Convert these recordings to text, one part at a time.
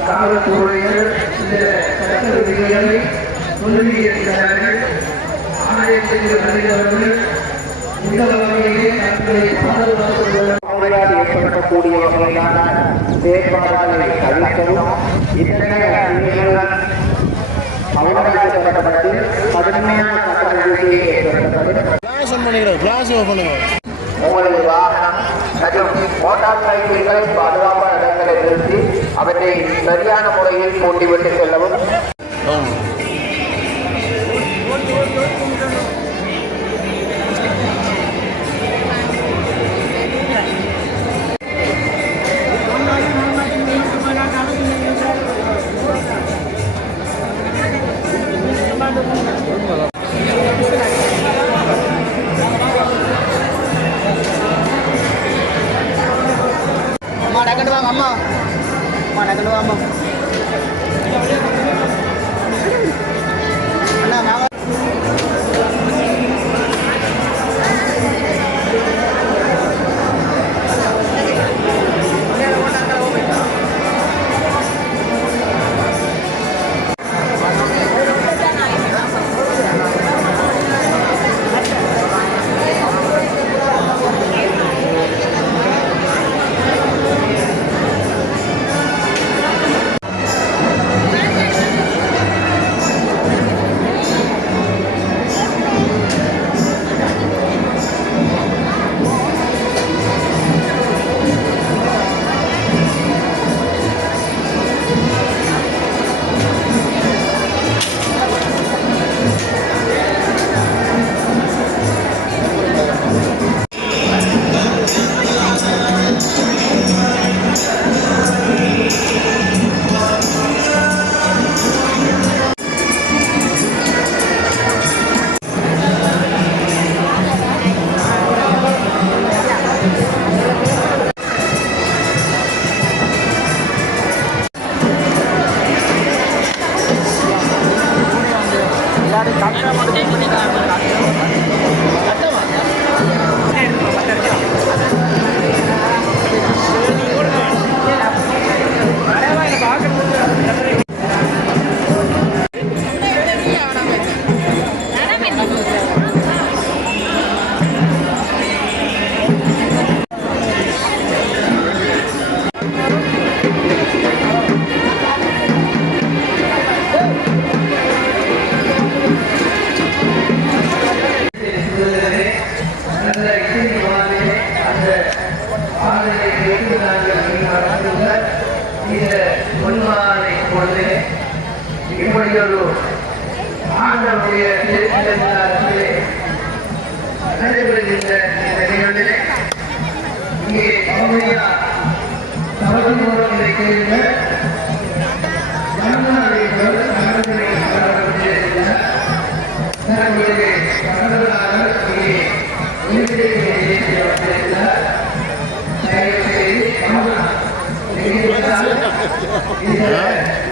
காவல்துறையினர் இந்த சட்ட விதிகளை சொல்லியிருக்கிறார்கள். ஆலயத்திற்கு வருகிறவர்கள் இந்த வகையிலே தங்களை பாதுகாத்துள்ளதால் ஏற்படுத்தக்கூடிய வகையிலான செயற்பாடுகளை தவிர்க்கவும் இத்தகைய அவமதிக்கப்பட்டபட்டு கடுமையான சட்ட நடவடிக்கையை உங்களது வாகனம் மற்றும் மோட்டார் சைக்கிள்களை பாதுகாப்பான இடங்களை நிறுத்தி அவற்றை சரியான முறையில் பூட்டிவிட்டு செல்லவும்.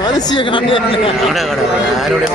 மனுஷிய காண்டி ஆரோடைய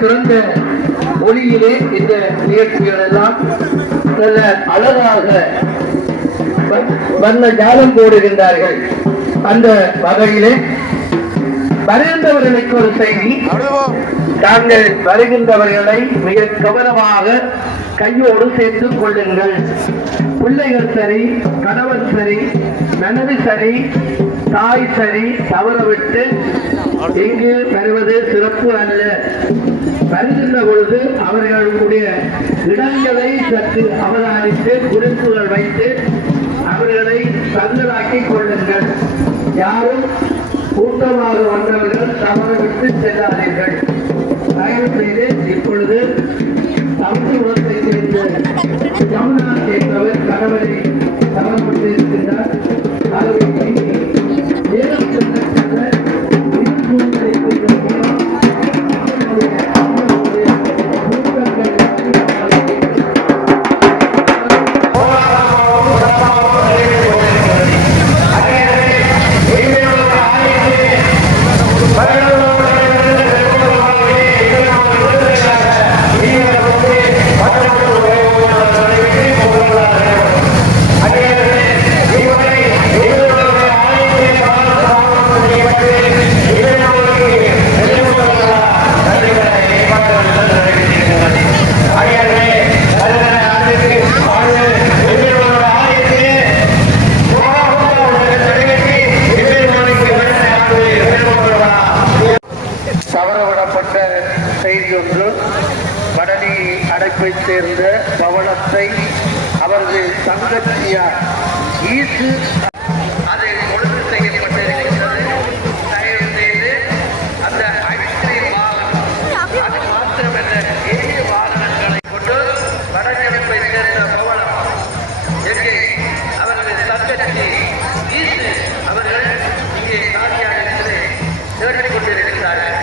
சிறந்த ஒளியிலே இந்த நிகழ்ச்சிகள் எல்லாம் நல்ல அழகாக வண்ண ஜாலம் போடுகின்றார்கள். அந்த வகையிலே வருகின்றவர்களுக்கு ஒரு செய்தி, தாங்கள் வருகின்றவர்களை மிக கவனமாக கையோடு சேர்த்துக் கொள்ளுங்கள். பிள்ளைகள் சரி, கணவன் சரி, மனைவி சரி, தாய் சரி தவறவிட்டு இங்கு வருவது சிறப்பு அல்ல. வருகின்ற பொழுது அவர்களுடைய இடங்களை சற்று அவதானித்து குறிப்புகள் வைத்து அவர்களை தங்களாக்கிக் கொள்ளுங்கள். யாரும் கூட்டமாக வந்தவர்கள் தவறவிட்டு செல்லாதீர்கள். தயவு செய்து இப்பொழுது தமிழகத்தை சேர்ந்த ஜமுனாத் என்பவர் கணவரை தவறவிட்டு இருக்கின்றார். தவறவிடப்பட்ட செய்தி ஒன்று, வடலி அடைப்பை சேர்ந்த பவளத்தை அவரது தங்கச்சியார் ஈசு அது ஒழுங்கு செய்யப்பட்டிருக்கின்றது. தயவு செய்து அந்த ஐஸ்கிரீம் வாகனம் அது மாத்திரமல்ல ஏழு வாகனங்களை கொண்டு வடலி அடைப்பை சேர்ந்த பவளம் எங்கே அவரது தங்கச்சி ஈசு அவர்கள் இங்கே காரியாலயத்திலே தேடிக் கொண்டிருக்கிறார்கள்.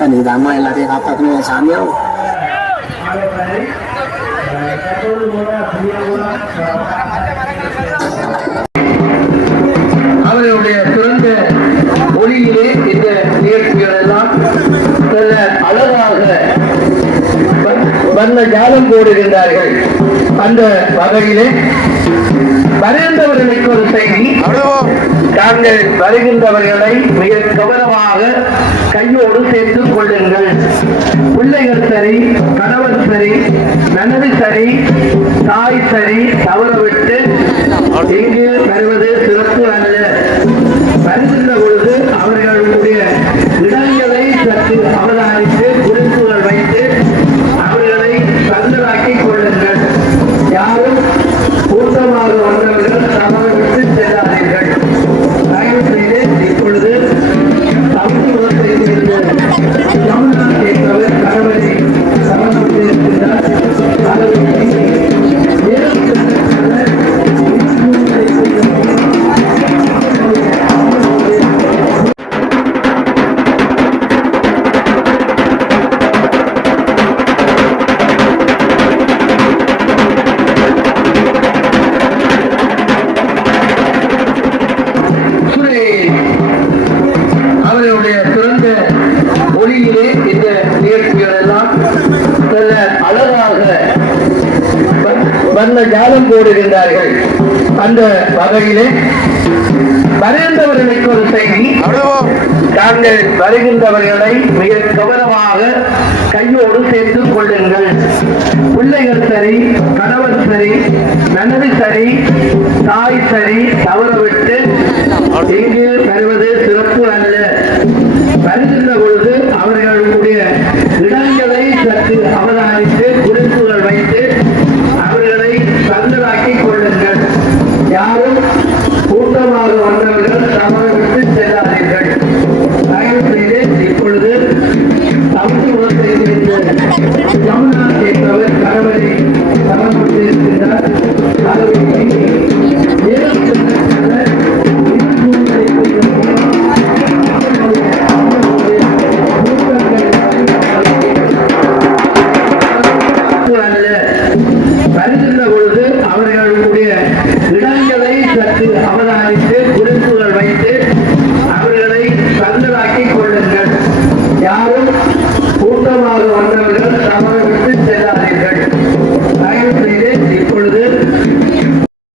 தான் இது அம்மா எல்லாத்தையும் காப்பாற்றணும் சாமியோ. அவர்களுடைய சிறந்த மொழியிலே இந்த நிகழ்ச்சிகள் எல்லாம் நல்ல அழகாக வண்ண ஜாலம் போடுகின்றார்கள். அந்த வகையிலே வருகின்றவர்களுக்கு ஒரு செய்தி, தாங்கள் வருகின்றவர்களை மிக கவனமாக கையோடு சேர்த்துக் கொள்ளுங்கள். பிள்ளைகள் சரி, கணவன் சரி, மனைவி சரி, தாய் சரி தவறவிட்டு இங்கு வருவது சிறப்பு அல்ல. வருகின்ற பொழுது அவர்களுடைய இடங்களை சற்று அவதானித்து குறிப்புகள் வைத்து அவர்களை தந்தராக்கிக் கொள்ளுங்கள். யாரும் கூட்டமாக வந்தவர்கள் தவறு விட்டு செல்லாதீர்கள். தயவு செய்து இப்பொழுது தமிழகத்தை கேட்பவர் கணவரை சமர்ப்பித்து இருக்கின்றார். அவர்களுடைய சிறந்த மொழியிலே இந்த நிகழ்ச்சிகள் எல்லாம் நல்ல அழகாக வண்ண ஜாலம் போடுகின்றார்கள். அந்த வகையிலே வருகின்றவர்களுக்கு ஒரு செய்தி, தாங்கள் வருகின்றவர்களை மிக கவனமாக கையோடு சேர்த்துக் கொள்ளுங்கள். பிள்ளைகள் சரி, கணவன் சரி, மனைவி சரி, தாய் சரி தவறவிட்டு இங்கு வருவது சிறப்பு அல்ல. வருகின்ற பொழுது அவர்களுடைய இடங்களை சற்று அவதானித்து குறிப்புகள் வைத்து அவர்களை தந்தராக்கிக் கொள்ளுங்கள். யாரும் கூட்டமாக வந்தவர்கள் தவறு விட்டு செல்லாதீர்கள். தயவு செய்து இப்பொழுது தமிழகத்தை கேட்பவர் கணவரை சமர்ப்பித்து இருக்கின்றார்.